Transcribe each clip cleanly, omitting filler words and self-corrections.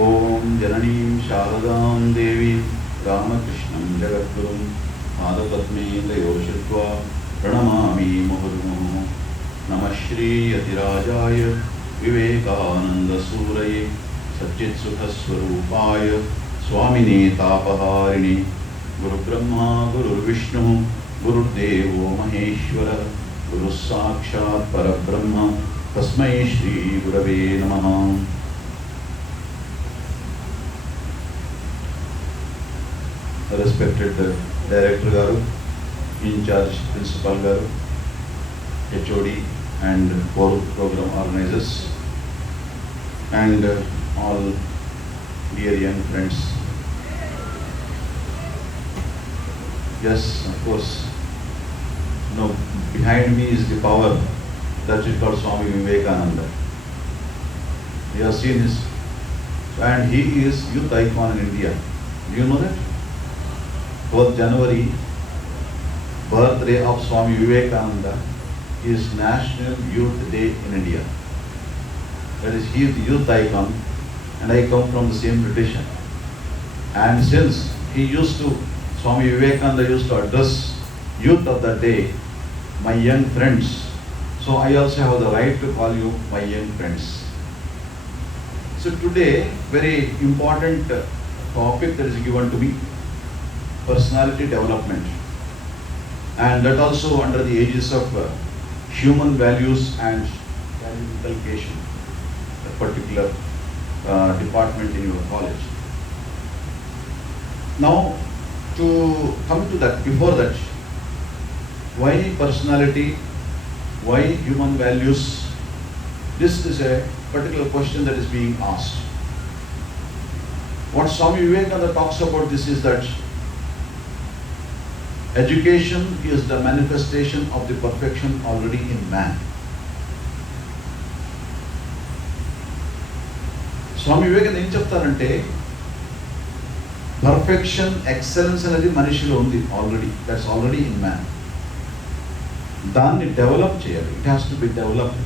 ओम जननीं शारदां देवीं रामकृष्णं जगद्गुरुं पादपद्मे तयोषित्वा प्रणमामि मुहुर्मुहुः। नमः श्रीयतिराजाय विवेकानन्दसूरये सच्चित्सुखस्वरूपाय स्वामिने तापहारिणे गुरुब्रह्मा गुरुर्विष्णुः गुरुर्देवो महेश्वरः गुरुः साक्षात् परब्रह्म तस्मै श्रीगुरवे नमः। Respected Director Garu, in charge Principal Garu, HOD and core program organizers, and all dear young friends. Yes, of course, behind me is the power that is called Swami Vivekananda. You have seen this, and he is youth icon in India. Do you know that? 12th January, birthday of Swami Vivekananda, is National Youth Day in India. That is, he is the youth icon, and I come from the same tradition. And since Swami Vivekananda used to address youth of that day, my young friends, so I also have the right to call you my young friends. So today, very important topic that is given to me, personality development, and that also under the aegis of human values and value inculcation, a particular department in your college. Now, to come to that, before that, why personality, why human values? This is a particular question that is being asked. What Swami Vivekananda talks about this is that education is the manifestation of the perfection already in man. Swami Vivekananda ఏం చెప్తారంటే perfection excellence అనేది మనిషిలో ఉంది already, that's already in man. దాన్ని develop చేయాలి, it has to be develop,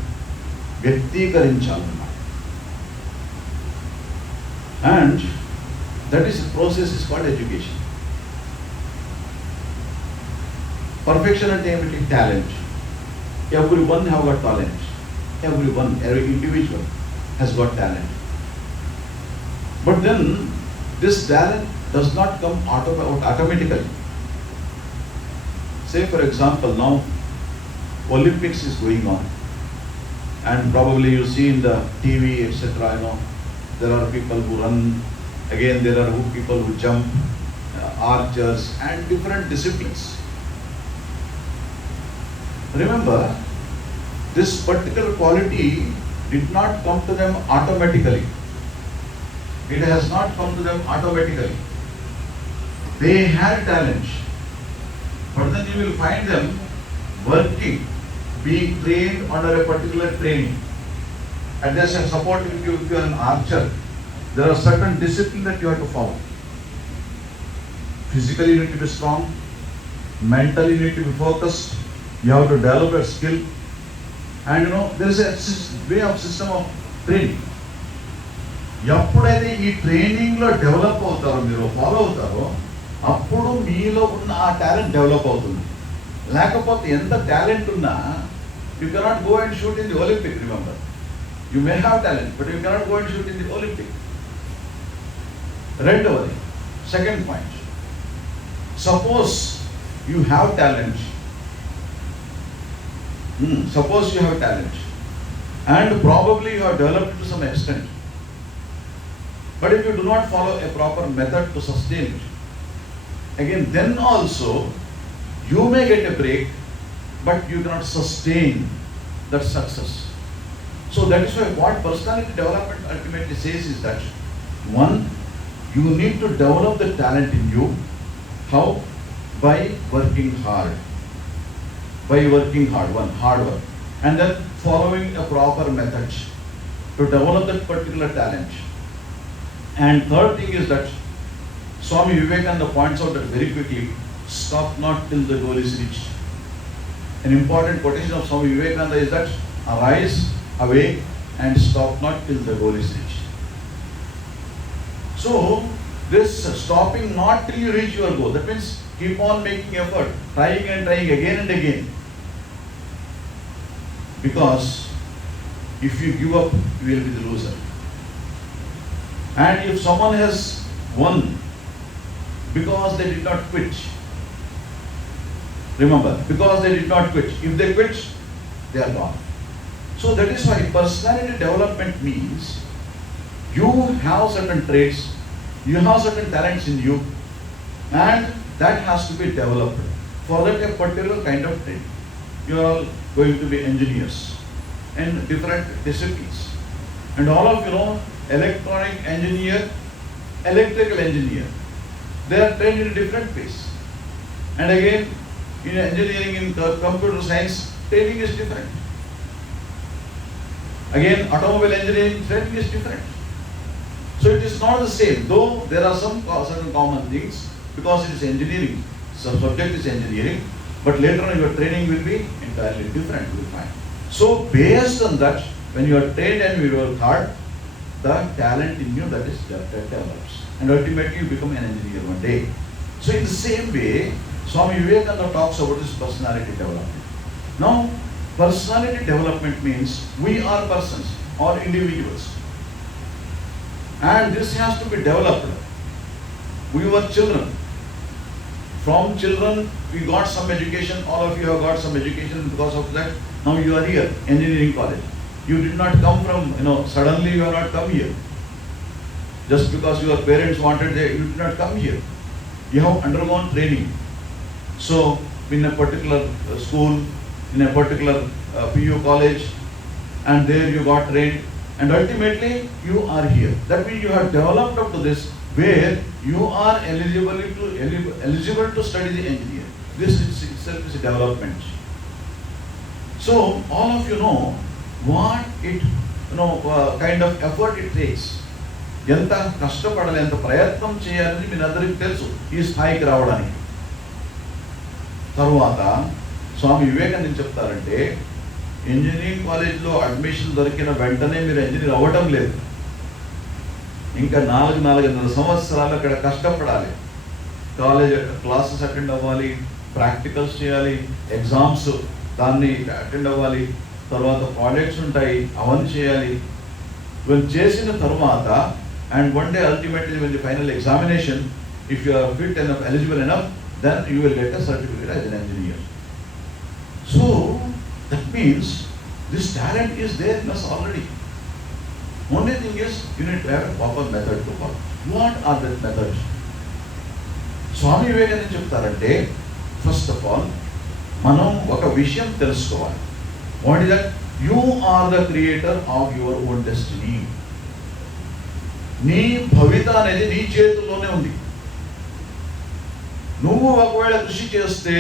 వ్యక్తీకరించాలన్నమాట. And that is process is called education. Perfection and ability, talent. Everyone have got talent. Every individual has got talent. But then this talent does not come automatically. Say for example, now Olympics is going on, and probably you see in the TV, etc. There are people who run. Again, there are people who jump, archers, and different disciplines. Remember, this particular quality did not come to them automatically. It has not come to them automatically. They had talent, but then you will find them working, being trained under a particular training. And there's a support if you are an archer. There are certain disciplines that you have to follow. Physically you need to be strong, mentally you need to be focused. You have to develop a skill, and there is a way of system of training. ఎప్పుడైతే ఈ ట్రైనింగ్లో డెవలప్ అవుతారో, మీరు ఫాలో అవుతారో, అప్పుడు మీలో ఉన్న ఆ టాలెంట్ డెవలప్ అవుతుంది. లేకపోతే ఎంత టాలెంట్ ఉన్నా you cannot go and shoot in the Olympic. Remember, you may have talent but you cannot go and shoot in the Olympic. రెండవది, second point, suppose you have talent. Suppose you have talent and probably you have developed to some extent, but if you do not follow a proper method to sustain it, again then also you may get a break, but you cannot sustain that success. So that is why what personality development ultimately says is that, one, you need to develop the talent in you. How? By working hard. One, hard work, and then following a proper method to develop that particular talent. And third thing is that Swami Vivekananda points out that very quickly, stop not till the goal is reached. An important quotation of Swami Vivekananda is that, arise, awake, and stop not till the goal is reached. So this stopping not till you reach your goal. That means keep on making effort, trying and trying again and again. Because if you give up, you will be the loser. And if someone has won because they did not quit, remember, because they did not quit. If they quit, they are gone. So that is why personality development means you have certain traits, you have certain talents in you, and that has to be developed. For that, a particular kind of training. You are going to be engineers in different disciplines. And all of you know, electronic engineer, electrical engineer, they are trained in different ways. And again, in engineering, in computer science, training is different. Again, automobile engineering training is different. So it is not the same, though there are some certain common things, because it is engineering, some subject is engineering, but later on your training will be entirely different, you will find. So based on that, when you are trained and you work hard, the talent in you that develops, and ultimately you become an engineer one day. So in the same way, Swami Vivekananda talks about this personality development. Now, personality development means we are persons or individuals, and this has to be developed. We were children. From children, we got some education. All of you have got some education. Because of that, now you are here, engineering college. You did not come from, suddenly you have not come here. Just because your parents wanted, you did not come here. You have undergone training. So, in a particular school, in a particular PU college, and there you got trained, and ultimately you are here. That means you have developed up to this, where you are eligible to study the engineer. This itself is a development. So all of you know what it, kind of effort it takes. ఎంత కష్టపడాలి, ఎంత ప్రయత్నం చేయాలని మీ అందరికీ తెలుసు ఈ స్థాయికి రావడానికి. తరువాత స్వామి వివేకానంద ఏం చెప్తారంటే, ఇంజనీరింగ్ కాలేజ్లో అడ్మిషన్ దొరికిన వెంటనే మీరు ఇంజనీర్ అవ్వటం లేదు. ఇంకా 4-4.5 సంవత్సరాలు అక్కడ కష్టపడాలి. కాలేజ్ క్లాసెస్ అటెండ్ అవ్వాలి, ప్రాక్టికల్స్ చేయాలి, ఎగ్జామ్స్ దాన్ని అటెండ్ అవ్వాలి, తర్వాత ప్రాజెక్ట్స్ ఉంటాయి, అవన్నీ చేయాలి. ఇవన్నీ చేసిన తర్వాత, and one day ultimately when the final examination, if you are fit enough, eligible enough, then you will get a certificate as an engineer. So that means this talent is there in us already. Only thing is you need to have a proper method to follow. What are the methods? Swami Vivekananda చెప్తారంటే, first of all మనం ఒక విషయం తెలుసుకోవాలి. What is that? You are the creator of your own destiny. నీ భవిత అనేది నీ చేతుల్లోనే ఉంది. నువ్వు ఒకవేళ కృషి చేస్తే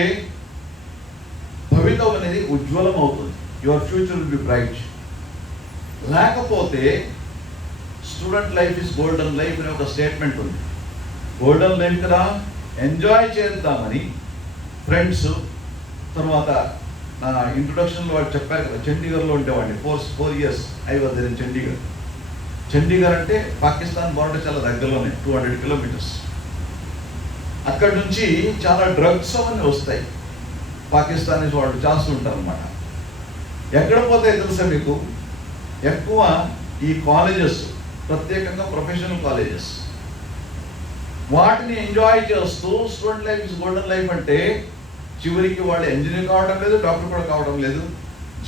భవిత అనేది ఉజ్వలం అవుతుంది. Your future will be bright. లేకపోతే student life is golden life అనే ఒక స్టేట్మెంట్ ఉంది. గోల్డెన్ లైఫ్ కదా ఎంజాయ్ చేద్దామని ఫ్రెండ్స్, తర్వాత నా ఇంట్రొడక్షన్లో వాళ్ళు చెప్పారు కదా, చండీగఢ్లో ఉండేవాడిని. 4 years I was there in Chandigarh. Chandigarh అంటే పాకిస్తాన్ బార్డర్ చాలా దగ్గరలోనే, 200 kilometers. అక్కడ నుంచి చాలా డ్రగ్స్ అవన్నీ వస్తాయి, పాకిస్తానీస్ వాళ్ళు చేస్తుంటారు అన్నమాట. ఎక్కడ పోతాయి తెలుసా మీకు? ఎక్కువ ఈ కాలేజెస్, ప్రత్యేకంగా ప్రొఫెషనల్ కాలేజెస్, వాటిని ఎంజాయ్ చేస్తూ student life is golden life అంటే చివరికి వాళ్ళు ఇంజనీర్ కావడం లేదు, డాక్టర్ కూడా కావడం లేదు,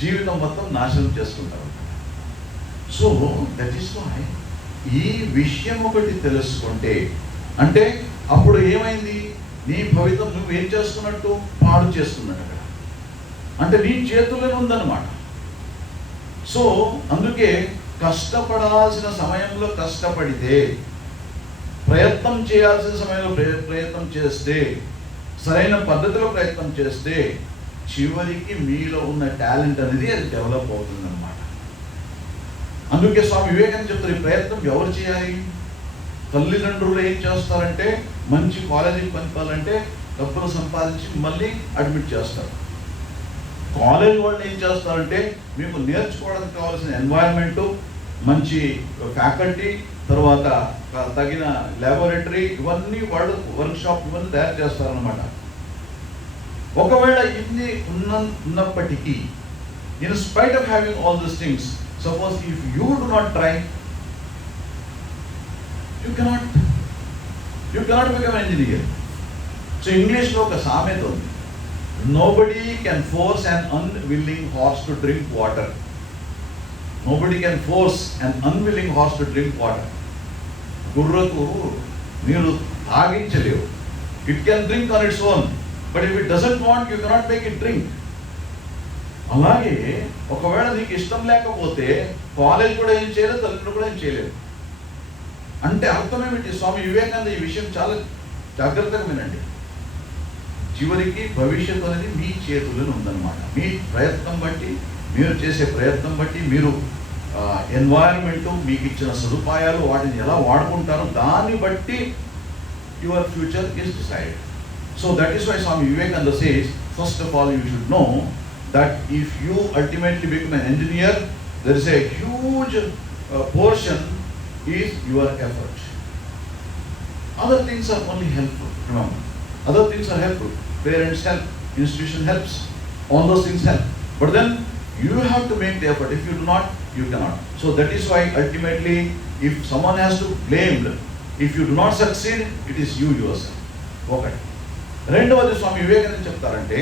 జీవితం మొత్తం నాశనం చేసుకుంటారు. సో దట్ ఈస్ వై ఈ విషయం ఒకటి తెలుసుకుంటే, అంటే అప్పుడు ఏమైంది, నీ భవితం నువ్వేం చేసుకున్నట్టు పాడు చేసుకున్నట్టు అక్కడ, అంటే నీ చేతుల్లోనే ఉందన్నమాట. సో అందుకే కష్టపడాల్సిన సమయంలో కష్టపడితే, ప్రయత్నం చేయాల్సిన సమయంలో ప్రయత్నం చేస్తే, సరైన పద్ధతిలో ప్రయత్నం చేస్తే, చివరికి మీలో ఉన్న టాలెంట్ అనేది అది డెవలప్ అవుతుందన్నమాట. అందుకే స్వామి వివేకానంద చెప్తారు, ఈ ప్రయత్నం ఎవరు చేయాలి? తల్లిదండ్రులు ఏం చేస్తారంటే, మంచి కాలేజీకి పంపాలంటే డబ్బులు సంపాదించి మళ్ళీ అడ్మిట్ చేస్తారు. కాలేజ్ వాళ్ళు ఏం చేస్తారంటే, మీకు నేర్చుకోవడానికి కావాల్సిన ఎన్వైరన్మెంటు, మంచి ఫ్యాకల్టీ, తర్వాత తగిన ల్యాబొరేటరీ, ఇవన్నీ వాళ్ళు వర్క్షాప్ ఇవన్నీ తయారు చేస్తారనమాట. ఒకవేళ ఇన్ని ఉన్నప్పటికీ, in spite of having all these things, suppose if you do not try, you cannot become an engineer. So English lo oka saameta undi, nobody can force an unwilling horse to drink water. Nobody can force an unwilling horse to drink water. గుర్రకు నీరు తాగించలేవు. It can drink on its own, but if it doesn't want, you cannot make it drink. అలాగే ఒకవేళ నీకు ఇష్టం లేకపోతే కాలేజ్ కూడా ఏం చేయలేదు, తల్లిదండ్రులు కూడా ఏం చేయలేదు. అంటే అర్థమేమిటి? స్వామి వివేకానంద ఈ విషయం చాలా జాగ్రత్తగా వినండి. చివరికి భవిష్యత్తు అనేది మీ చేతుల్లో ఉందన్నమాట. మీ ప్రయత్నం బట్టి, మీరు చేసే ప్రయత్నం బట్టి, మీరు ఎన్వైరన్మెంట్, మీకు ఇచ్చిన సదుపాయాలు, వాటిని ఎలా వాడుకుంటారో దాన్ని బట్టి your future is decided. So that is why Swami Vivekananda says, first of all you should know that if you ultimately become an engineer, there is a huge portion is your effort. Other things are only helpful, remember. Other things are helpful. Parents help, institution helps, all those things help. But then you have to make the effort. If you do not, you cannot. So that is why ultimately, if someone has to be blamed, if you do not succeed, it is you yourself. Okay. రెండవది స్వామి వివేకానంద చెప్తారంటే,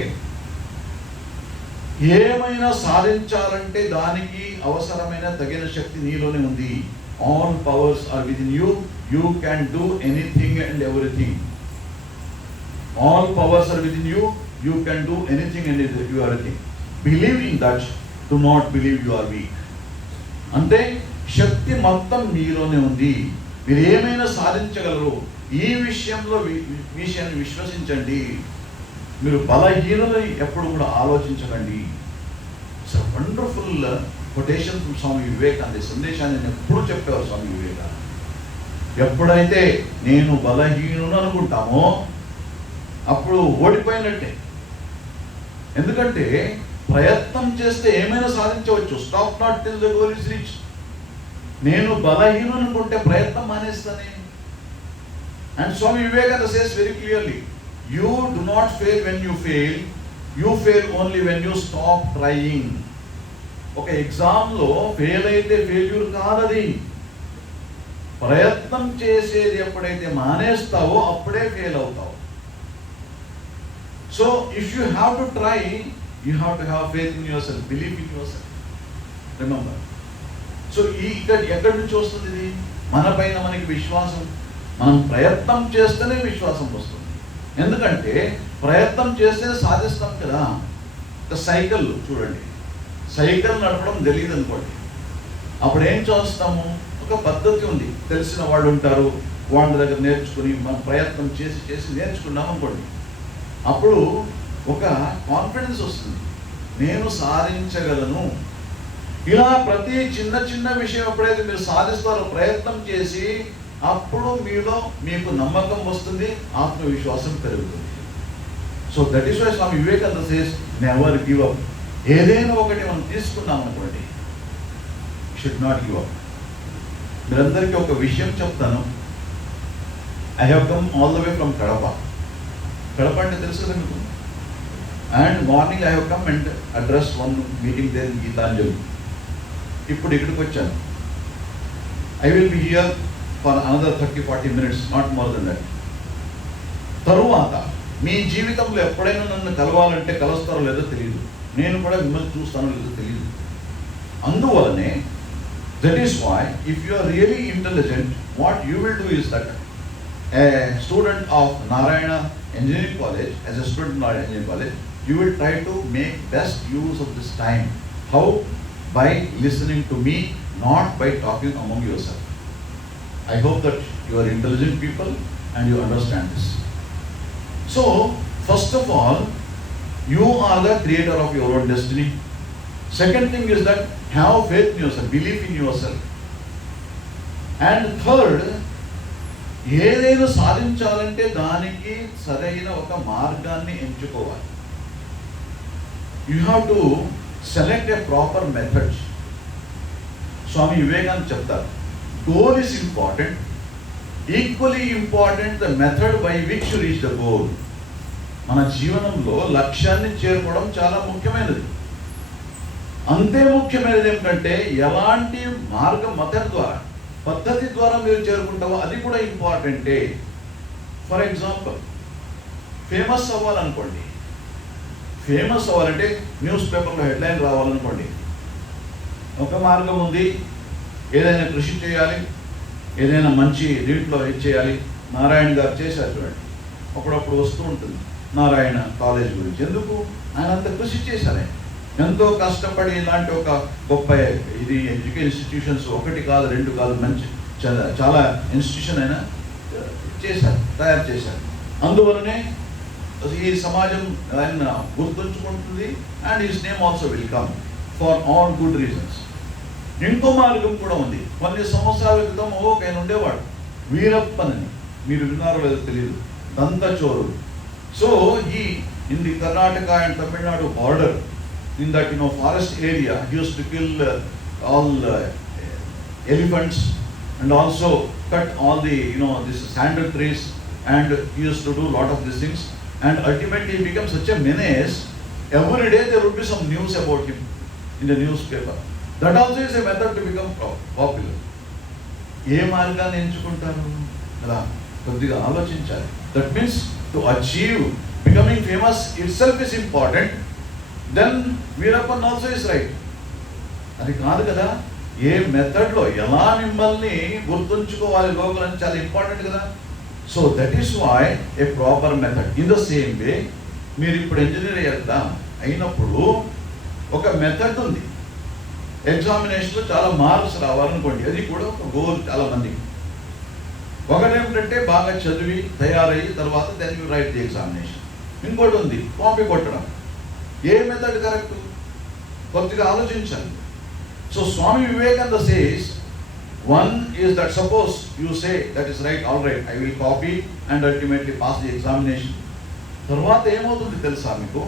ఏమైనా సాధించాలంటే దానికి అవసరమైన తగిన శక్తి నీలోనే ఉంది. All powers are within you. You can do anything and everything. All powers are within you. You can do anything and everything. Believe in that, do not believe you are weak. అంటే శక్తి మొత్తం మీలోనే ఉంది. మీరు ఏమైనా సాధించగలరు. ఈ విషయాన్ని విశ్వసించండి. మీరు బలహీనులని ఎప్పుడు కూడా ఆలోచించకండి. It's wonderful quotation from Swami వివేకానంద. సందేశాన్ని నేను ఎప్పుడు చెప్పేవారు స్వామి వివేకానంద. ఎప్పుడైతే నేను బలహీనును అనుకుంటామో అప్పుడు ఓడిపోయినట్టే. ఎందుకంటే ప్రయత్నం చేస్తే ఏమైనా సాధించవచ్చు. Stop not till the goal is reach. నేను బలహీను అనుకుంటే ప్రయత్నం మానేస్తానే. And Swami Vivekananda says very clearly, you do not fail when you fail, you fail only when you stop trying. ఒక ఎగ్జామ్లో ఫెయిల్ అయితే ఫెయిల్యూర్ కాదది. ప్రయత్నం చేసేది ఎప్పుడైతే మానేస్తావో అప్పుడే ఫెయిల్ అవుతావు. So if you have to try, you have to have faith in your self, believe in your self. Remember. So ఎక్కడి నుంచి వస్తుంది ఇది? మన పైన మనకి విశ్వాసం. మనం ప్రయత్నం చేస్తేనే విశ్వాసం వస్తుంది. ఎందుకంటే ప్రయత్నం చేస్తే సాధిస్తాం కదా. సైకిల్ చూడండి, సైకిల్ నడపడం తెలియదు అనుకోండి, అప్పుడు ఏం చేస్తాము? ఒక పద్ధతి ఉంది, తెలిసిన వాళ్ళు ఉంటారు, వాళ్ళ దగ్గర నేర్చుకుని మనం ప్రయత్నం చేసి నేర్చుకున్నాం అనుకోండి, అప్పుడు ఒక కాన్ఫిడెన్స్ వస్తుంది, నేను సాధించగలను. ఇలా ప్రతి చిన్న విషయం ఎప్పుడైతే మీరు సాధిస్తారో ప్రయత్నం చేసి, అప్పుడు మీలో మీకు నమ్మకం వస్తుంది, ఆత్మవిశ్వాసం పెరుగుతుంది. So that is why Swami Vivekananda says never give up. ఏదైనా ఒకటి మనం తీసుకున్నాం అనుకోండి, షుడ్ నాట్ గివ్ అప్. మీరందరికీ ఒక విషయం చెప్తాను. I have come all the way from Kadapa. Kadapa అంటే తెలుసు కదా మీకు. And morning I have come and address one meeting there in Gitanjali. ఇప్పుడు ఇక్కడికి వచ్చాను. I will be here for another 30-40 minutes, not more than that. తరువాత మీ జీవితంలో ఎప్పుడైనా నన్ను కలవాలంటే కలుస్తారో లేదో తెలియదు, నేను కూడా మిమ్మల్ని చూస్తానో లేదో తెలియదు. అందువలనే that is why if you are really intelligent, what you will do is that a student of Narayana engineering college, as a student Narayana engineering college, you will try to make best use of this time. How? By listening to me, not by talking among yourself. I hope that you are intelligent people and you understand this. So, first of all, you are the creator of your own destiny. Second thing is that have faith in yourself, believe in yourself. And third, ఏదైనా సాధించాలంటే దానికి సరైన ఒక మార్గాన్ని ఎంచుకోవాలి. You have to select a proper method. Swami వివేకానంద చెప్తారు, goal is important, equally important the method by which you reach the goal. మన జీవనంలో లక్ష్యాన్ని చేరుకోవడం చాలా ముఖ్యమైనది. అంతే ముఖ్యమైనది ఏమిటంటే ఎలాంటి మార్గం మెథడ్ ద్వారా, పద్ధతి ద్వారా మీరు చేరుకుంటామో అది కూడా ఇంపార్టెంటే. ఫర్ ఎగ్జాంపుల్, ఫేమస్ అవ్వాలనుకోండి. ఫేమస్ అవ్వాలంటే న్యూస్ పేపర్లో హెడ్లైన్ రావాలనుకోండి, ఒక మార్గం ఉంది. ఏదైనా కృషి చేయాలి, ఏదైనా మంచి దీంట్లో చేయాలి. నారాయణ గారు చేశారు చూడండి, అప్పుడప్పుడు వస్తూ ఉంటుంది నారాయణ కాలేజ్ గురించి. ఎందుకు? ఆయన అంత కృషి చేశారు, ఎంతో కష్టపడి ఇలాంటి ఒక గొప్ప ఇది ఎడ్యుకేషన్ ఇన్స్టిట్యూషన్స్ ఒకటి కాదు రెండు కాదు, మంచి చాలా ఇన్స్టిట్యూషన్ అయినా చేశారు, తయారు చేశారు. అందువలనే ఈ సమాజం ఆయన గుర్తుంచుకుంటుంది. And his name also will come for all good reasons. ఇంకో మార్గం కూడా ఉంది. కొన్ని సంవత్సరాల క్రితం ఆయన ఉండేవాడు, వీరప్పనని. మీరు విన్నారో లేదో తెలియదు, దంతచోరుడు. సో ఈ ఇన్ ది కర్ణాటక అండ్ Tamil Nadu border, in that forest area, he used to kill all elephants and also cut all the this sandal trees, and he used to do lot of these things, and ultimately he became such a menace. Every day there would be some news about him in the newspaper. That also is a method to become popular. ఏ మార్గాన్ని ఎంచుకుంటారు అలా కొద్దిగా ఆలోచించాలి. That means to achieve becoming famous itself is important. Then Veerappan also is right. అది కాదు కదా, ఏ మెథడ్లో ఎలా మిమ్మల్ని గుర్తుంచుకోవాలి లోకలని చాలా ఇంపార్టెంట్ కదా. So that is why a proper method. In the same way మీరు ఇప్పుడు ఇంజనీర్ అయ్యారు కదా, అయినప్పుడు ఒక మెథడ్ ఉంది. ఎగ్జామినేషన్లో చాలా మార్క్స్ రావాలనుకోండి, అది కూడా ఒక గోల్ చాలా మందికి. ఒకటేమిటంటే బాగా చదివి తయారయ్యి తర్వాత then you write the examination. ఇంకోటి ఉంది కాపీ కొట్టడం. ఏ మెథడ్ కరెక్ట్? కొద్దిగా ఆలోచించాలి. So Swami Vivekananda says one is that suppose you say that is right, all right, I will copy and ultimately pass the examination. తర్వాత ఏమవుతుంది తెలుసా మీకు?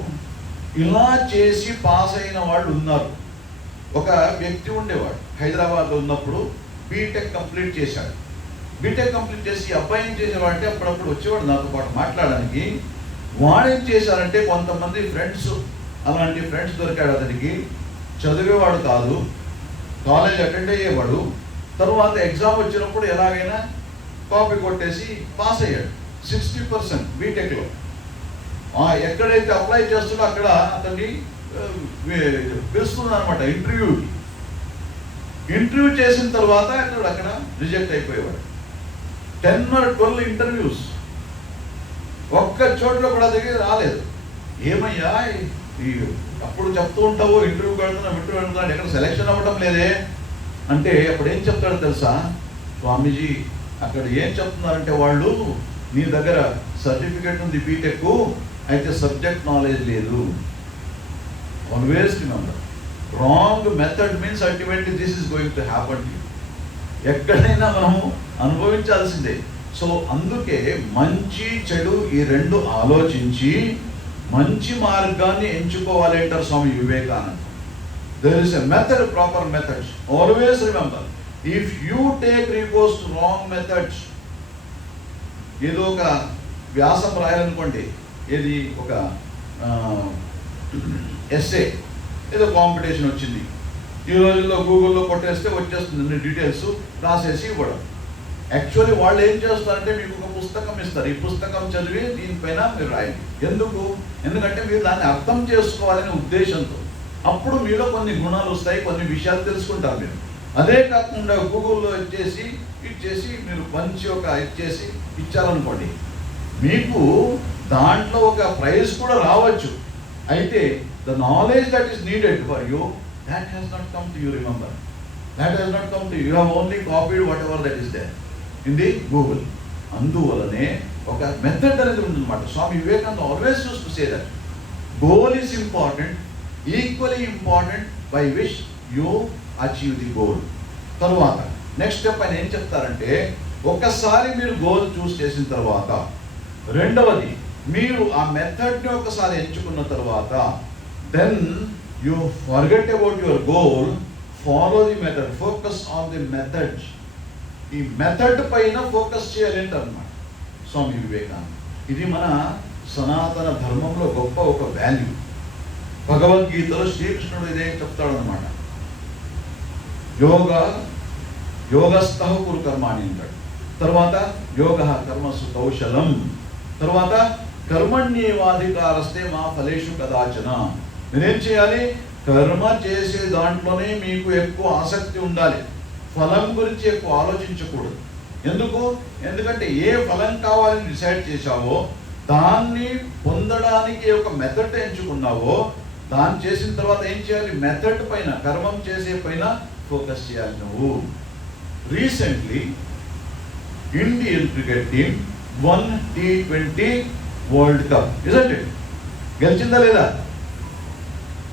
ఇలా చేసి పాస్ అయిన వాళ్ళు ఉన్నారు. ఒక వ్యక్తి ఉండేవాడు హైదరాబాద్లో ఉన్నప్పుడు, బీటెక్ కంప్లీట్ చేశాడు. బీటెక్ కంప్లీట్ చేసి అబ్బాయి ఏం చేసేవాడంటే అప్పుడప్పుడు వచ్చేవాడు నాతో పాటు మాట్లాడడానికి. వాడేం చేశారంటే కొంతమంది ఫ్రెండ్స్, అలాంటి ఫ్రెండ్స్ దొరికాడు అతనికి. చదివేవాడు కాదు, కాలేజ్ అటెండ్ అయ్యేవాడు. తర్వాత ఎగ్జామ్ వచ్చినప్పుడు ఎలాగైనా కాపీ కొట్టేసి పాస్ అయ్యాడు 60% బీటెక్లో. ఎక్కడైతే అప్లై చేస్తుందో అక్కడ అతన్ని పిలుస్తుంది అనమాట ఇంటర్వ్యూకి. ఇంటర్వ్యూ చేసిన తర్వాత అక్కడ రిజెక్ట్ అయిపోయేవాడు. 10 or 12 ఇంటర్వ్యూస్, ఒక్క చోట్ల కూడా దగ్గర రాలేదు. ఏమయ్యా అప్పుడు చెప్తూ ఉంటావు ఇంటర్వ్యూ పెడుతున్నాడు ఎక్కడ సెలెక్షన్ అవ్వడం లేదే అంటే అప్పుడు ఏం చెప్తాడు తెలుసా? స్వామీజీ అక్కడ ఏం చెప్తున్నారంటే వాళ్ళు, నీ దగ్గర సర్టిఫికేట్ ఉంది బీటెక్, అయితే సబ్జెక్ట్ నాలెడ్జ్ లేదు. Always remember, wrong method means ultimately this is going to happen to you. ఎక్కడైనా మనము అనుభవించాల్సిందే. సో అందుకే మంచి చెడు ఈ రెండు ఆలోచించి మంచి మార్గాన్ని ఎంచుకోవాలి అంటారు స్వామి Vivekananda. There is a method, proper methods. Always remember, if you take recourse to wrong methods, ఏదో ఒక వ్యాసం రాయాలనుకోండి, ఏది ఒక ఎస్సే, ఏదో కాంపిటీషన్ వచ్చింది. ఈ రోజుల్లో గూగుల్లో కొట్టేస్తే వచ్చేస్తుంది డీటెయిల్స్, రాసేసి ఇవ్వడం. యాక్చువల్లీ వాళ్ళు ఏం చేస్తారంటే మీకు ఒక పుస్తకం ఇస్తారు, ఈ పుస్తకం చదివి దీనిపైన మీరు రాయండి. ఎందుకంటే మీరు దాన్ని అర్థం చేసుకోవాలనే ఉద్దేశంతో. అప్పుడు మీలో కొన్ని గుణాలు వస్తాయి, కొన్ని విషయాలు తెలుసుకుంటారు మీరు. అదే కాకుండా గూగుల్లో ఇచ్చేసి మీరు మంచి ఒక ఇచ్చేసి ఇచ్చారనుకోండి, మీకు దాంట్లో ఒక ప్రైజ్ కూడా రావచ్చు. అయితే the knowledge that is needed for you, that has not come to you, remember. That has not come to you. You have only copied whatever that is there in the Google. అందువలనే ఒక method అనేది ఉందన్నమాట. Swami Vivekananda always use to say that goal is important, equally important by which you achieve the goal. తర్వాత next step ఆయన ఏం చెప్తారంటే, ఒక్కసారి మీరు గోల్ చూస్ చేసిన తర్వాత, రెండవది మీరు ఆ మెథడ్ని ఒకసారి ఎంచుకున్న తర్వాత, then you forget about your goal follow the method, focus on the method. ఈ మెథడ్ పైన ఫోకస్ చేయాలంటన్నమాట స్వామి వివేకానంద. ఇది మన సనాతన ధర్మంలో గొప్ప ఒక వాల్యూ. భగవద్గీతలో శ్రీకృష్ణుడు ఇదే చెప్తాడనమాట. యోగస్థః కురు కర్మాణి అంటాడు. తర్వాత యోగ కర్మసు కౌశలం. తర్వాత కర్మణ్యేవాధికారస్తే మా ఫలేషు కదాచన. మీరేం చేయాలి? కర్మ చేసే దాంట్లోనే మీకు ఎక్కువ ఆసక్తి ఉండాలి. ఫలం గురించి ఎక్కువ ఆలోచించకూడదు. ఎందుకంటే ఏ ఫలం కావాలని డిసైడ్ చేశావో దాన్ని పొందడానికి ఒక మెథడ్ ఎంచుకున్నావో దాన్ని చేసిన తర్వాత ఏం చేయాలి? మెథడ్ పైన, కర్మం చేసే పైన ఫోకస్ చేయాలి నువ్వు. Recently Indian cricket team won T20 world cup. Isn't it? గెలిచిందా లేదా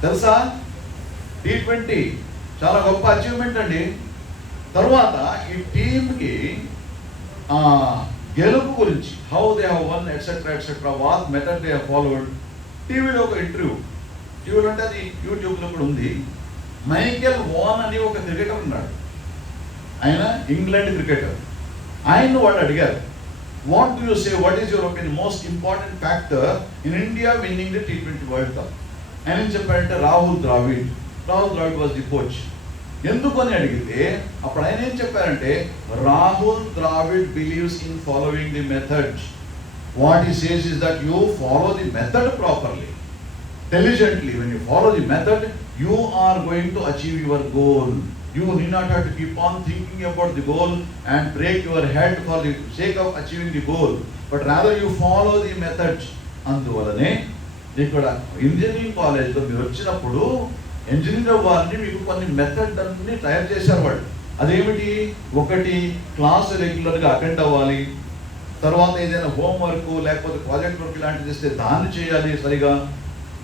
తెలుసా? T20 చాలా గొప్ప అచీవ్మెంట్ అండి. తర్వాత ఈ టీంకి గెలుపు గురించి how they have one etcetera etcetera, what method they have followed. టీవీలో ఒక ఇంటర్వ్యూ, టీవీలో అంటే అది యూట్యూబ్లో కూడా ఉంది. మైకెల్ వాన్ అని ఒక క్రికెటర్ ఉన్నాడు, ఆయన ఇంగ్లాండ్ క్రికెటర్. ఆయన్ను వాళ్ళు అడిగారు, what do you say, what is your opinion, most important factor in India winnowing the T20 world cup. ఆయన ఏం చెప్పారంటే రాహుల్ ద్రావిడ్ వాజ్ ది కోచ్. ఎందుకు అని అడిగితే అప్పుడు ఆయన ఏం చెప్పారంటే రాహుల్ Dravid believes in following the method. What he says is that you follow the method properly, diligently. When you follow the method, you are going to achieve your goal. You need not have to keep on thinking about the goal and break your head for the sake of achieving the goal, but rather you follow the method. అందువలనే ఇక్కడ ఇంజనీరింగ్ కాలేజ్లో మీరు వచ్చినప్పుడు ఇంజనీర్ వారిని మీకు కొన్ని మెథడ్ అన్ని తయారు చేశారు వాళ్ళు. అదేమిటి? ఒకటి, క్లాస్ రెగ్యులర్గా అటెండ్ అవ్వాలి. తర్వాత ఏదైనా హోంవర్క్ లేకపోతే ప్రాజెక్ట్ వర్క్ ఇలాంటిది ఇస్తే దాన్ని చేయాలి సరిగా.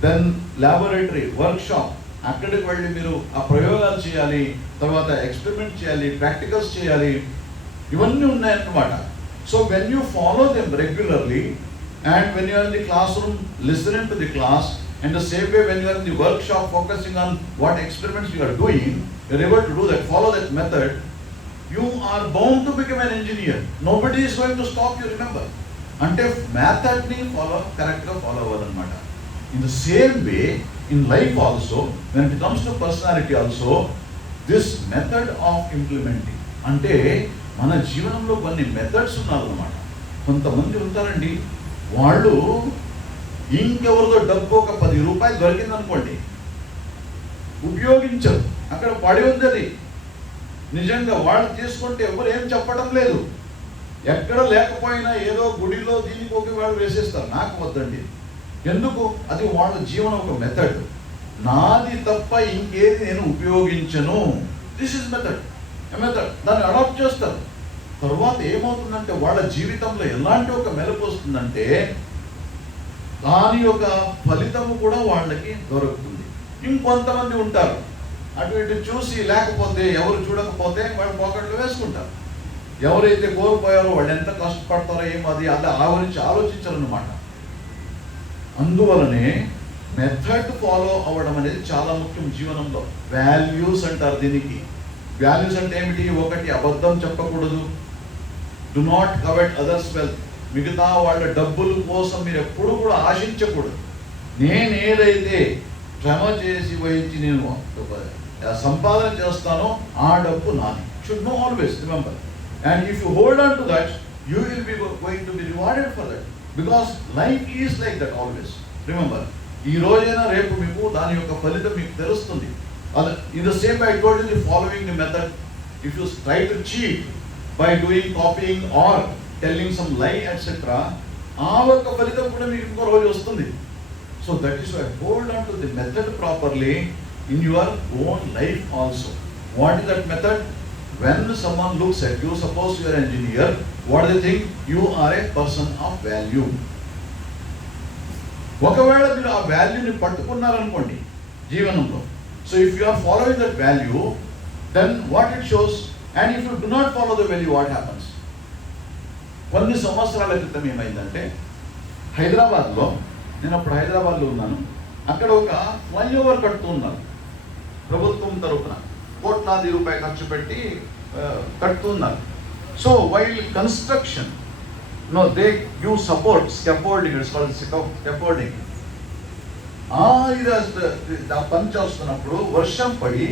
దెన్ ల్యాబొరేటరీ వర్క్షాప్, అక్కడికి వెళ్ళి మీరు ఆ ప్రయోగాలు చేయాలి. తర్వాత ఎక్స్పెరిమెంట్ చేయాలి, ప్రాక్టికల్స్ చేయాలి. ఇవన్నీ ఉన్నాయన్నమాట. So when you follow them regularly and when you are in the classroom listening to the class, and the same way when you are in the workshop focusing on what experiments you are doing, you are able to do that, follow that method, you are bound to become an engineer. Nobody is going to stop you, remember. Ante method ni correct ga follow avanamata. In the same way in life also, when it comes to personality also, this method of implementing, ante mana జీవనంలో కొన్ని మెథడ్స్ ఉన్నారన్నమాట. కొంతమంది ఉంటారండి, వాళ్ళు ఇంకెవరిదో డబ్బు ఒక 10 రూపాయలు దొరికిందనుకోండి, ఉపయోగించరు, అక్కడ పడి ఉంది అది. నిజంగా వాళ్ళు తీసుకుంటే ఎవరు ఏం చెప్పడం లేదు. ఎక్కడ లేకపోయినా ఏదో గుడిలో దీనికి ఒక వాళ్ళు వేసేస్తారు. నాకు వద్దండి. ఎందుకు? అది వాళ్ళ జీవనం ఒక మెథడ్. నాది తప్ప ఇంకేది నేను ఉపయోగించను. This is method. దాన్ని అడాప్ట్ చేస్తారు. తర్వాత ఏమవుతుందంటే వాళ్ళ జీవితంలో ఎలాంటి ఒక మెలుపు వస్తుందంటే దాని యొక్క ఫలితము కూడా వాళ్ళకి దొరుకుతుంది. ఇంకొంతమంది ఉంటారు అటు ఇటు చూసి, లేకపోతే ఎవరు చూడకపోతే వాళ్ళు పాకెట్లో వేసుకుంటారు. ఎవరైతే కోల్పోయారో వాళ్ళు ఎంత కష్టపడతారో ఏమది ఆ గురించి ఆలోచించారన్నమాట. అందువలనే మెథడ్ ఫాలో అవ్వడం అనేది చాలా ముఖ్యం జీవనంలో. వాల్యూస్ అంటారు దీనికి. వాల్యూస్ అంటే ఏమిటి? ఒకటి, అబద్ధం చెప్పకూడదు. Do not covet others wealth. మిగతా వాళ్ళ డబ్బుల కోసం మీరు ఎప్పుడూ కూడా ఆశించకూడదు. నేను ఏదైతే శ్రమ చేసి వహించి నేను సంపాదన చేస్తానో ఆ డబ్బు నాది. Should know always remember. And if you hold on to that, you will be going to be rewarded for that, because life is like that always. Remember, ఈ రోజైనా రేపు మీకు దాని యొక్క ఫలితం మీకు తెలుస్తుంది. In the same way I told you, the following the method, if you try to cheat by doing copying or telling some lie etc., ఆ ఒక ఫలితం కూడా మీకు ఇంకో రోజు వస్తుంది. So that is why hold on to the method properly in your own life also. What is that method? When someone looks at you, suppose you are an engineer, what do they think? You are a person of value. ఒకవేళ మీరు ఆ వాల్యూని పట్టుకున్నారనుకోండి జీవనంలో, so if you are following that value, then what it shows, and if you do not follow the value, what happens? కొన్ని సంవత్సరాల క్రితం ఏమైందంటే హైదరాబాద్లో, నేను అప్పుడు హైదరాబాద్లో ఉన్నాను, అక్కడ ఒక ఫ్లైఓవర్ కడుతూ ఉన్నారు ప్రభుత్వం తరఫున. కోట్లాది రూపాయలు ఖర్చు పెట్టి కట్టుతున్నారు. So while construction they give support, scaffolding, it's called scaffolding. ఇది పని చేస్తున్నప్పుడు వర్షం పడి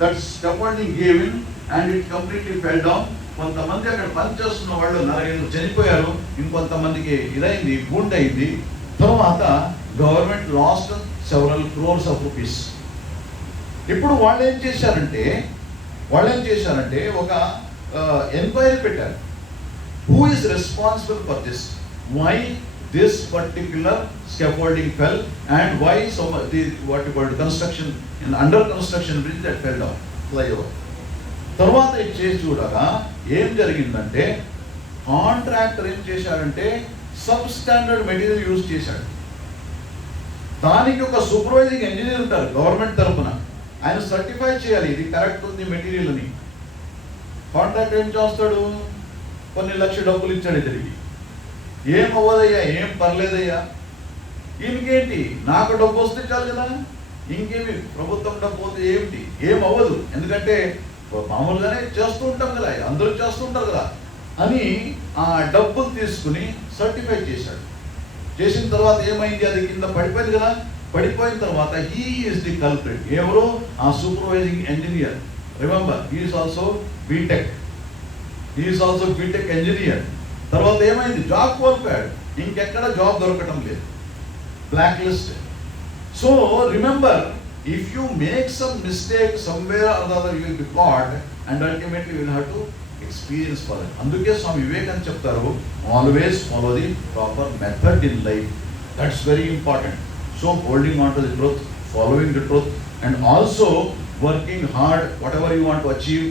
that scaffolding gave in and it completely fell down. కొంతమంది అక్కడ పనిచేస్తున్న వాళ్ళు 4 చనిపోయారు, ఇంకొంతమందికి ఇదైంది, గుండైంది. తర్వాత government lost several crores of rupees. ఇప్పుడు వాళ్ళు ఏం చేశారంటే ఒక ఎంక్వైరీ పెట్టారు. Who is responsible for this, why this particular scaffolding fell and why so much what you call construction in under construction bridge that fell down, flyover. తర్వాత ఇది చేసి చూడగా ఏం జరిగిందంటే కాంట్రాక్టర్ ఏం చేశాడంటే సబ్ స్టాండర్డ్ మెటీరియల్ యూజ్ చేశాడు. దానికి ఒక సూపర్వైజింగ్ ఇంజనీర్ ఉంటారు గవర్నమెంట్ తరఫున, ఆయన సర్టిఫై చేయాలి ఇది కరెక్ట్ ఉంది మెటీరియల్ అని. కాంట్రాక్టర్ ఏం చేస్తాడు, కొన్ని లక్షల డబ్బులు ఇచ్చాడు తిరిగి, ఏం అవ్వదయ్యా, ఏం పర్లేదయ్యా, ఇంకేంటి నాకు డబ్బు వస్తే చాలు కదా, ఇంకేమి ప్రభుత్వం డబ్బు పోతే ఏమిటి, ఏం అవ్వదు, ఎందుకంటే మామూలుగానే చేస్తూ ఉంటాం కదా, అందరూ చేస్తుంటారు కదా అని ఆ డబ్బులు తీసుకుని సర్టిఫై చేశాడు. చేసిన తర్వాత ఏమైంది, అది కింద పడిపోయింది కదా, పడిపోయిన తర్వాత హీ ఈస్ ది కల్ప్రిట్. ఎవరు, ఆ supervising engineer. Remember he is also B Tech engineer. తర్వాత ఏమైంది, జాబ్ కోల్పోయాడు, ఇంకెక్కడ జాబ్ దొరకటం లేదు, black list. So remember, if you make some mistake somewhere or the other, you will be caught and ultimately you will have to experience for it. అందుకే స్వామి వివేకానంద చెప్తారు, always follow the proper method in life. That's very important. So holding on to the truth, following the truth, and also working hard whatever you want to achieve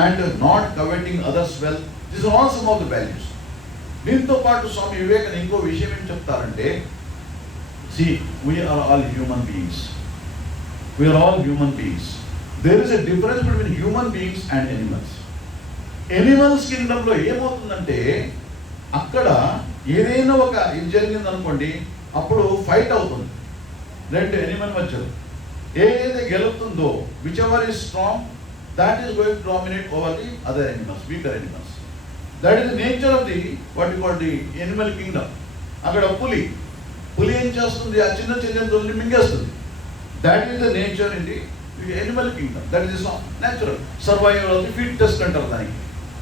and not coveting others' wealth. These are all some of the values. దీంతో పాటు స్వామి వివేకానంద ఇంకో విషయం ఏం చెప్తారంటే, see, we are all human beings. We are all human beings. There is a difference between human beings and animals. Animals kingdom లో ఏమవుతుందంటే, అక్కడ ఏదైనా ఒక ఇది జరిగింది అనుకోండి, అప్పుడు ఫైట్ అవుతుంది రెండు ఎనిమల్ మధ్యలో. ఏదైతే గెలుతుందో, whichever is strong, that is going to dominate over the other animals, weaker animals. That is the nature of the what you call the animal kingdom. అక్కడ పులి ఏం చేస్తుంది, ఆ చిన్న జంతువుల్ని మింగేస్తుంది. That is the nature in the animal kingdom. That is natural. Survival of the fittest అంటారు దానికి.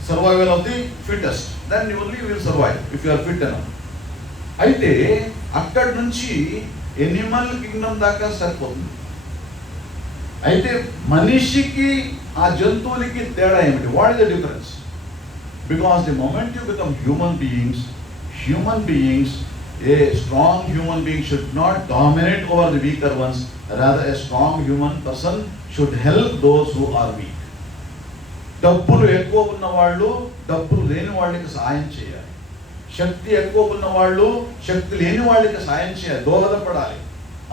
Survival of the fittest. Then only you will survive if you are fit enough. అయితే అక్కడి నుంచి ఎనిమల్ కింగ్డమ్ దాకా సరిపోతుంది. అయితే మనిషికి ఆ జంతువులకి తేడా ఏమిటి? What is the difference? Because the moment you become human beings, a strong human being should not dominate over the weaker ones. Rather, a strong human person should help those who are weak. డబ్బులు ఎక్కువ ఉన్న వాళ్ళు డబ్బులు లేని వాళ్ళకి సహాయం చేయాలి. శక్తి ఎక్కువ ఉన్న వాళ్ళు శక్తి లేని వాళ్ళకి సహాయం చేయాలి, దోహదపడాలి.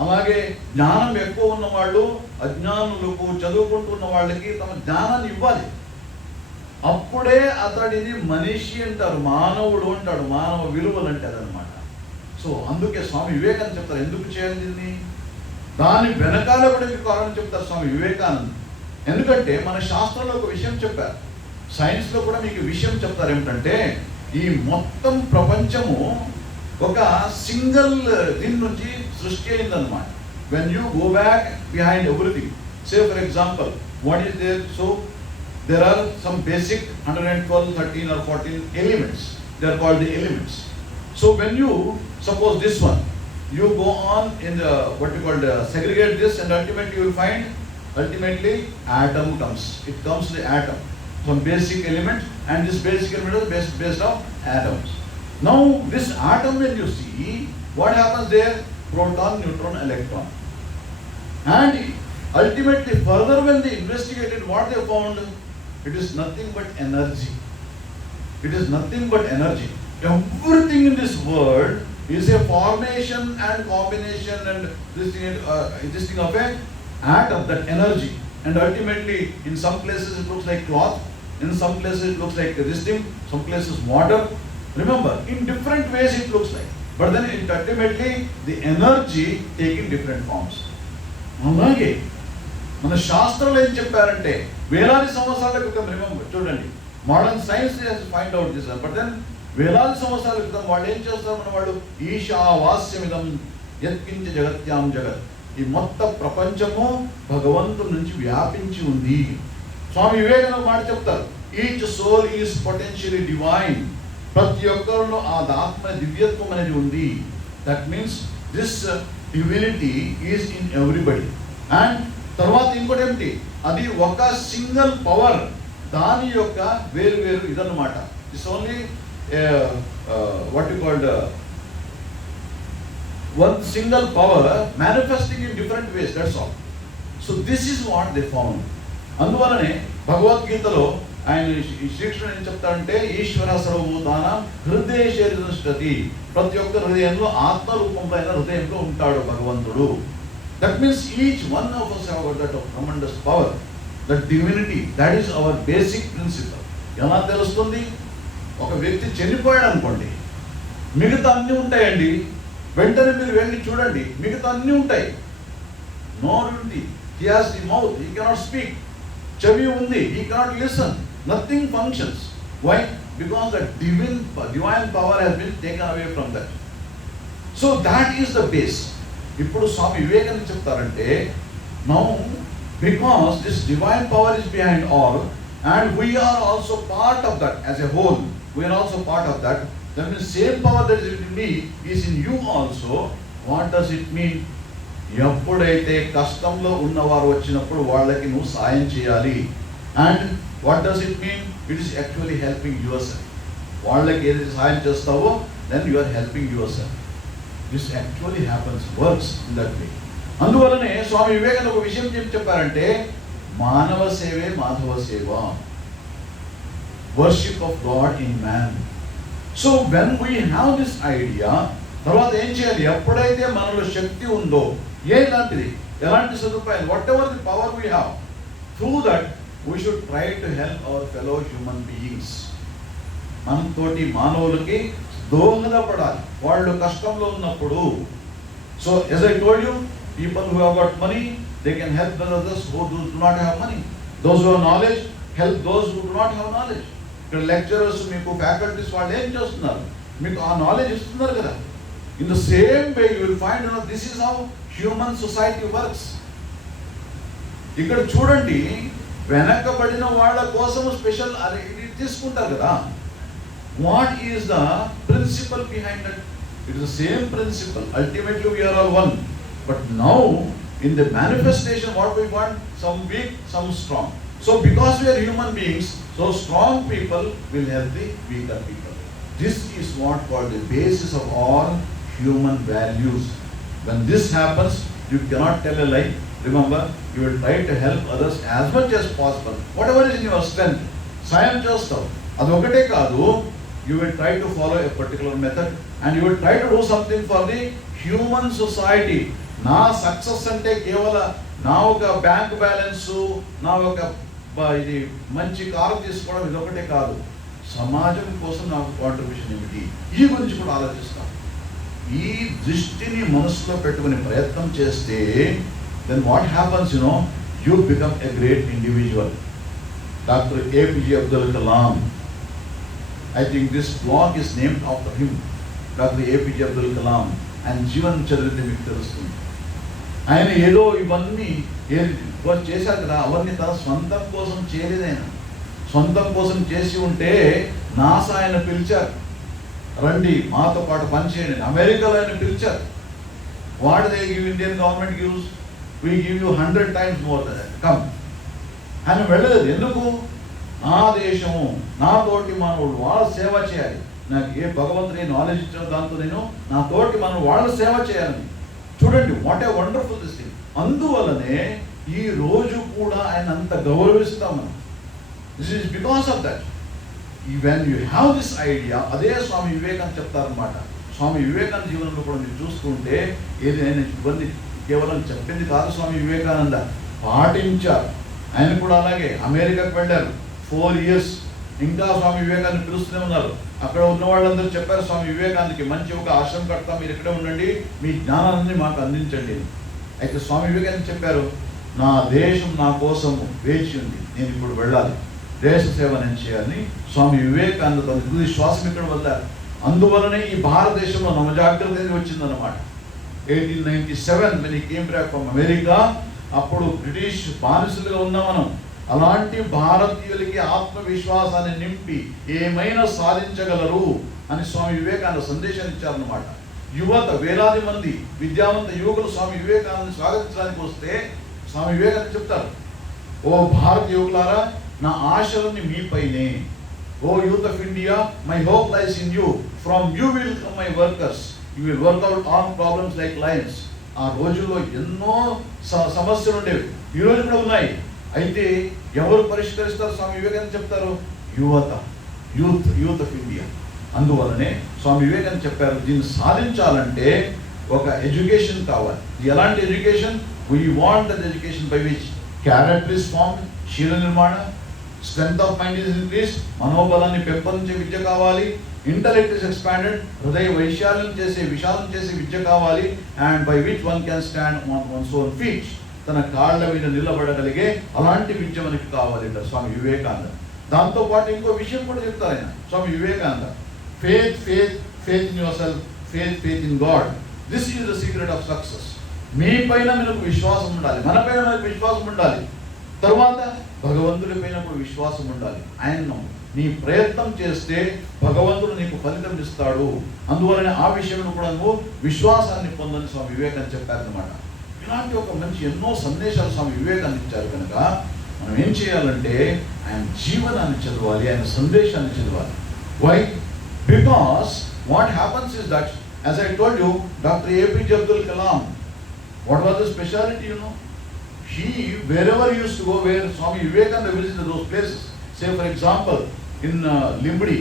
అలాగే జ్ఞానం ఎక్కువ ఉన్న వాళ్ళు అజ్ఞానులకు, చదువుకుంటున్న వాళ్ళకి తమ జ్ఞానాన్ని ఇవ్వాలి. అప్పుడే అతడిని మనిషి అంటారు, మానవుడు అంటాడు, మానవ విలువలు అంటారు అనమాట. సో అందుకే స్వామి వివేకానంద చెప్తారు ఎందుకు చేయాలి దీన్ని, దాని వెనకాల కూడా కారణం చెప్తారు స్వామి వివేకానంద. ఎందుకంటే మన శాస్త్రంలో ఒక విషయం చెప్పారు, సైన్స్లో కూడా మీకు విషయం చెప్తారు ఏమిటంటే, ఈ మొత్తం ప్రపంచము ఒక సింగిల్ దీని నుంచి సృష్టి అయిందనమాట. When you go back behind everything, say for example what is there, so there are some basic 112, 13 or 14 elements. They are called the elements. So when you suppose this one, you go on in the what you call segregate this, and ultimately you will find atom comes. It comes the atom, some basic element, and this basic element is based on atoms. Now this atom, when you see what happens there, proton, neutron, electron, and ultimately further when they investigated, what they found, it is nothing but energy. Everything in this world is a formation and combination and this thing of a atom, that energy. And ultimately in some places it looks like cloth, in some places it looks like this thing, some places water. Remember, in different ways it looks like, but then it ultimately the energy taking different forms. అలాగే మన శాస్త్రంలో ఏం చెప్పారంటే, వేలాది సంవత్సరాల క్రితం, remember, చూడండి, modern science find out this, but then వేలాది సంవత్సరాల క్రితం వాళ్ళు ఏం చేస్తారు, మన వాళ్ళు ఈశావాస్యమిదం యత్కించ జగత్యాం జగత్, ఈ మొత్తం ప్రపంచము భగవంతుడి నుంచి వ్యాపించి ఉంది. స్వామి వివేకానంద మాట చెప్తారు, each soul is potentially divine. ప్రతి ఒక్కరిలో ఆ ఆత్మ దివ్యత్వం అనేది ఉంది. That means this divinity is in everybody. And తర్వాత ఇంకోటి ఏమిటి, అది ఒక సింగిల్ పవర్, దాని యొక్క వేరు వేరు ఇదన్నమాట. It's only what you called one single power manifesting in different ways, that's all. So this is what they found. అందువలనే భగవద్గీతలో ఆయన శ్రీకృష్ణుడు ఏం చెప్తాడంటే, ఈశ్వర సర్వభూతానాం హృదయ శరీరస్తి, ప్రతి ఒక్క హృదయంలో ఆత్మ రూపంలో అయిన హృదయంలో ఉంటాడు భగవంతుడు. That means each one of us have got that tremendous power, that divinity, that is our basic principle. ఎలా తెలుస్తుంది, ఒక వ్యక్తి చనిపోయాడు అనుకోండి, మిగతా అన్నీ ఉంటాయండి, వెంటనే మీరు వెళ్ళి చూడండి, మిగతా అన్నీ ఉంటాయి. నోరు ఉంది, he has the mouth, he cannot speak. చెవి ఉంది, he cannot listen. Nothing functions. Why? Because the divine power has been taken away from that. So that is the base. ఇప్పుడు స్వామి వివేకానంద చెప్తారంటే, now because this divine power is behind all and we are also part of that as a whole, we are also part of that. That means same power that is in me is in you also. What does it mean? ఎప్పుడైతే కష్టంలో ఉన్నవారు వచ్చినప్పుడు వాళ్ళకి నువ్వు సాయం చేయాలి. And what does it mean? It is actually helping yourself. వాళ్ళకి ఏదైతే సాయం చేస్తావో then you are helping yourself. This actually happens, works in that way. అందువలనే స్వామి వివేకానంద ఒక విషయం చెప్పారంటే, మానవ సేవే మాధవ సేవ, worship of God in man. So when we have this idea, తర్వాత ఏం చేయాలి, ఎప్పుడైతే మనలో శక్తి ఉందో, ఎలాంటి సదుపాయాలు, what ever the power we have, through that we should try to help our fellow human beings. మనతోటి మానవులకి దోహదపడాలి వాళ్ళు కష్టంలో ఉన్నప్పుడు. So as I told you, people who have got money, they can help the others who do not have money. Those who have knowledge, help those who do not have knowledge. ఇక్కడ lecturers, మీకు faculties వాళ్ళు ఏం చేస్తున్నారు, మీకు ఆ knowledge ఇస్తున్నారు కదా. In the same way you will find this is how human society works. ఇక్కడ చూడండి, వెనకబడిన వాళ్ళ కోసం స్పెషల్ ఇది తీసుకుంటారు కదా. What is the principle behind that? It is the same principle. Ultimately we are all one. But now in the manifestation what we want, some weak, some strong. So because we are human beings, so strong people will help the weaker people. This is what called the basis of all human values. When this happens, you cannot tell a lie. Remember, you will try to help others as much as possible. Whatever is in your strength, సాయం చేస్తావు. అది ఒకటే కాదు, you will try to follow a particular method and you will try to do something for the human society. నా సక్సెస్ అంటే కేవలం నా ఒక బ్యాంక్ బ్యాలెన్స్, నా ఒక ఇది మంచి కారు తీసుకోవడం, ఇది ఒకటే కాదు. సమాజం కోసం నాకు కాంట్రిబ్యూషన్ ఏమిటి, ఈ గురించి కూడా ఆలోచిస్తాం. ఈ దృష్టిని మనసులో పెట్టుకునే ప్రయత్నం చేస్తే then what happens, you become a great individual. Doctor APJ Abdul Kalam, I think this blog is named after him. Doctor APJ Abdul Kalam, ఆయన జీవనం చదివితే మీకు తెలుస్తుంది. ఆయన ఏదో ఇవన్నీ చేశారు కదా, అవన్నీ తన సొంతం కోసం చేయలేదు. ఆయన సొంతం కోసం చేసి ఉంటే నాసా ఆయన పిలిచారు, రండి మాతో పాటు పనిచేయండి. అమెరికాలో ఆయన పిలిచారు. What they give Indian government gives, we give you 100 times more than that, come. ఆయన వెళ్ళలేదు. ఎందుకు? నా దేశము, నా తోటి మనవుడు, వాళ్ళ సేవ చేయాలి. నాకు ఏ భగవంతుని నాలెడ్జ్ ఇచ్చిన దాంతో నేను నా తోటి మనం వాళ్ళ సేవ చేయాలని. చూడండి, what a wonderful this thing. అందువలనే ఈ రోజు కూడా ఆయన అంత గౌరవిస్తాం మనం. This is because of that. When you have this idea, అదే స్వామి వివేకానంద చెప్తారనమాట. స్వామి వివేకానంద జీవనంలో కూడా మీరు చూసుకుంటే ఏదైనా ఇబ్బంది కేవలం చెప్పింది కాదు, స్వామి వివేకానంద పాటించారు. ఆయన కూడా అలాగే అమెరికాకు వెళ్ళారు 4 years. ఇంకా స్వామి వివేకానంద పిలుస్తూనే ఉన్నారు. అక్కడ ఉన్న వాళ్ళందరూ చెప్పారు స్వామి వివేకానందకి, మంచి ఒక ఆశ్రమం కడతాం, మీరు ఇక్కడే ఉండండి, మీ జ్ఞానాన్ని మాకు అందించండి. అయితే స్వామి వివేకానంద చెప్పారు, నా దేశం నా కోసం వేచి ఉంది, నేను ఇప్పుడు వెళ్ళాలి, దేశ సేవ నేను చేయాలని స్వామి వివేకానంద తన తుది శ్వాసం ఇక్కడ వదిలారు. అందువలనే ఈ భారతదేశంలో నవజాగ్రత్త అనేది వచ్చిందన్నమాట. 1897 when he came back from America, అప్పుడు బ్రిటిష్ బానిసలుగా ఉన్న మనం అలాంటి భారతీయులకి ఆత్మవిశ్వాసాన్ని నింపి ఏమైనా సాధించగలరు అని స్వామి వివేకానంద సందేశాన్ని ఇచ్చారన్నమాట. యువత వేలాది మంది విద్యావంత యువకులు స్వామి వివేకానందని స్వాగతించడానికి వస్తే స్వామి వివేకానంద చెప్తారు, ఓ భారత యువకులారా, నా ఆశలన్నీ మీపైనే. O youth of India, my hope lies in you, from you will come my workers, you will work out on problems like lions. ఆ రోజుల్లో ఎన్నో సమస్యలు ఉండేవి, ఈ రోజు కూడా ఉన్నాయి. అయితే ఎవరు పరిష్కరిస్తారు? స్వామి వివేకానంద చెప్తారు, యువత, యూత్ ఆఫ్ ఇండియా. అందువలనే స్వామి వివేకానంద చెప్పారు, దీన్ని సాధించాలంటే ఒక ఎడ్యుకేషన్ కావాలి. ఎలాంటి education? We want that education by which character is formed, శీల నిర్మాణ, strength of mind is increased, మనోబలాన్ని పెంపొందించే విద్య కావాలి, ఇంటలెక్ట్ ఇస్ ఎక్స్పాండెడ్, హృదయ విశాలం చేసే విద్య కావాలి, and by which one can stand on once own feet, తన కాళ్ళ మీద నిలబడగలిగే అలాంటి విద్య మనకి కావాలి స్వామి వివేకానంద. దాంతోపాటు ఇంకో విషయం కూడా చెప్తారు ఆయన స్వామి Vivekananda, faith in yourself, faith in God. This is the secret of success. మీ పైన మనకు విశ్వాసం ఉండాలి, మన పైన మనకు విశ్వాసం ఉండాలి, తర్వాత భగవంతుడి పైన కూడా విశ్వాసం ఉండాలి. ఆయన నీ ప్రయత్నం చేస్తే భగవంతుడు నీకు ఫలితం ఇస్తాడు. అందువలన ఆ విషయంలో కూడా నువ్వు విశ్వాసాన్ని పొందని స్వామి వివేకానంద చెప్పారనమాట. ఇలాంటి ఒక మంచి ఎన్నో సందేశాలు స్వామి వివేకానంద ఇచ్చారు. కనుక మనం ఏం చేయాలంటే ఆయన జీవనాన్ని చదవాలి, ఆయన సందేశాన్ని చదవాలి. Why? Because what happens is that, as I told you, Dr. APJ Abdul Kalam, what was the speciality, you know? He, wherever he used to go, where Swami Vivekananda visited those places, say for example, in Limbadi,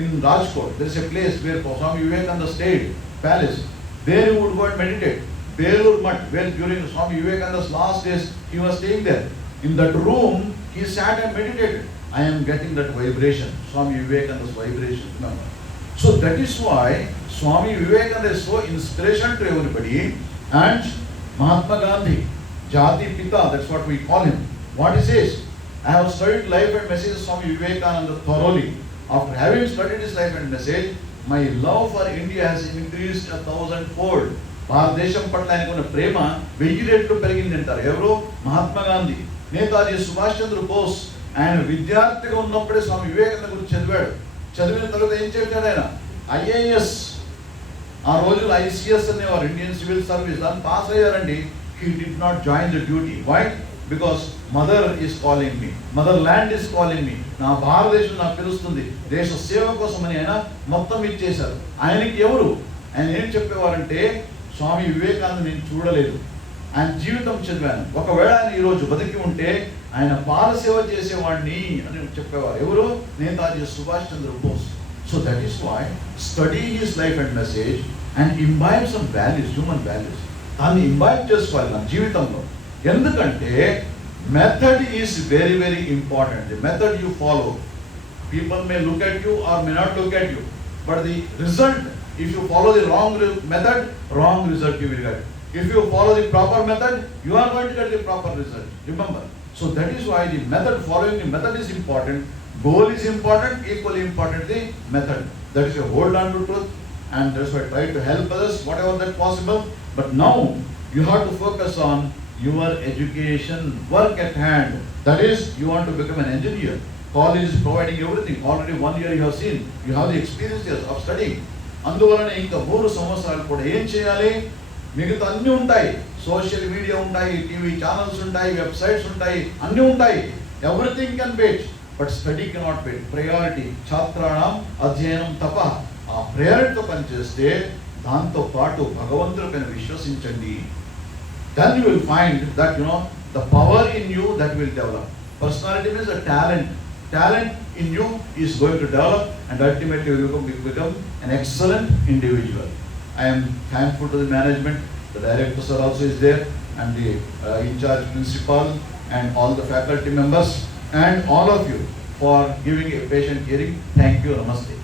in Rajkot, there is a place where Swami Vivekananda stayed, palace. There he would go and meditate. Belur Math, where during Swami Vivekananda's last days, he was staying there. In that room, he sat and meditated. I am getting that vibration, Swami Vivekananda's vibration, remember. So that is why Swami Vivekananda is so inspiration to everybody. And Mahatma Gandhi, Jati Pita, that's what we call him. What he says, I have studied life and message of Swami Vivekananda thoroughly. After having studied his life and message, my love for India has increased 1,000-fold. భారతదేశం పట్ల ఆయనకున్న ప్రేమ 1000 రెట్లు పెరిగింది అంటారు. ఎవరు? మహాత్మా గాంధీ. నేతాజీ సుభాష్ చంద్ర బోస్ ఆయన విద్యార్థిగా ఉన్నప్పుడే స్వామి వివేకానంద గురించి చదివాడు. చదివిన తర్వాత ఏం చేశాడు ఆయన? ఐఏఎస్, ఆ రోజులు ICS అనేవారు, ఇండియన్ సివిల్ సర్వీస్, దాన్ని పాస్ అయ్యారండి. He did not join the duty. Why? Because mother is calling me, motherland is calling me, నా భారతదేశం నాకు పిలుస్తుంది, దేశ సేవ కోసం అని ఆయన మొత్తం ఇచ్చేశారు. ఆయనకి ఎవరు? ఆయన ఏం చెప్పేవారంటే, స్వామి వివేకానంద నేను చూడలేదు, ఆయన జీవితం చదివాను, ఒకవేళ ఆయన ఈరోజు బతికి ఉంటే ఆయన పాలసేవ చేసేవాడిని అని చెప్పేవారు. ఎవరు? Netaji Subhash Chandra Bose. So that is why study his life and message and imbibe some values, human values. దాన్ని ఇంబైబ్ చేసుకోవాలి మన జీవితంలో. ఎందుకంటే method is very very important. The method you follow, people may look at you or may not look at you, but the result, if you follow the wrong method, wrong result you will get. If you follow the proper method, you are going to get the proper result. Remember. So that is why the method, following the method is important. Goal is important, equally important the method. That is a hold on to truth, and that's why try to help others whatever that possible. But now you have to focus on your education, work at hand. That is, you want to become an engineer. College is providing everything. Already 1 year you have seen. You have the experience of studying. అందువలన ఇంకా 3 సంవత్సరాలు కూడా ఏం చేయాలి? మిగతా అన్నీ ఉంటాయి, social media ఉంటాయి, టీవీ ఛానల్స్ ఉంటాయి, వెబ్సైట్స్ ఉంటాయి, అన్నీ ఉంటాయి. Everything can wait, but study cannot wait. Priority ఛాత్రాణం అధ్యయనం తప. ఆ ప్రయారిటీతో పనిచేస్తే, దాంతో పాటు భగవంతుడిపైన విశ్వసించండి. Then you will find that the power in you that will develop. Personality means a talent. Talent in you is going to develop, and ultimately you will become an excellent individual. I am thankful to the management. The director sir also is there, and the in-charge principal, and all the faculty members, and all of you for giving a patient hearing. Thank you. Namaste.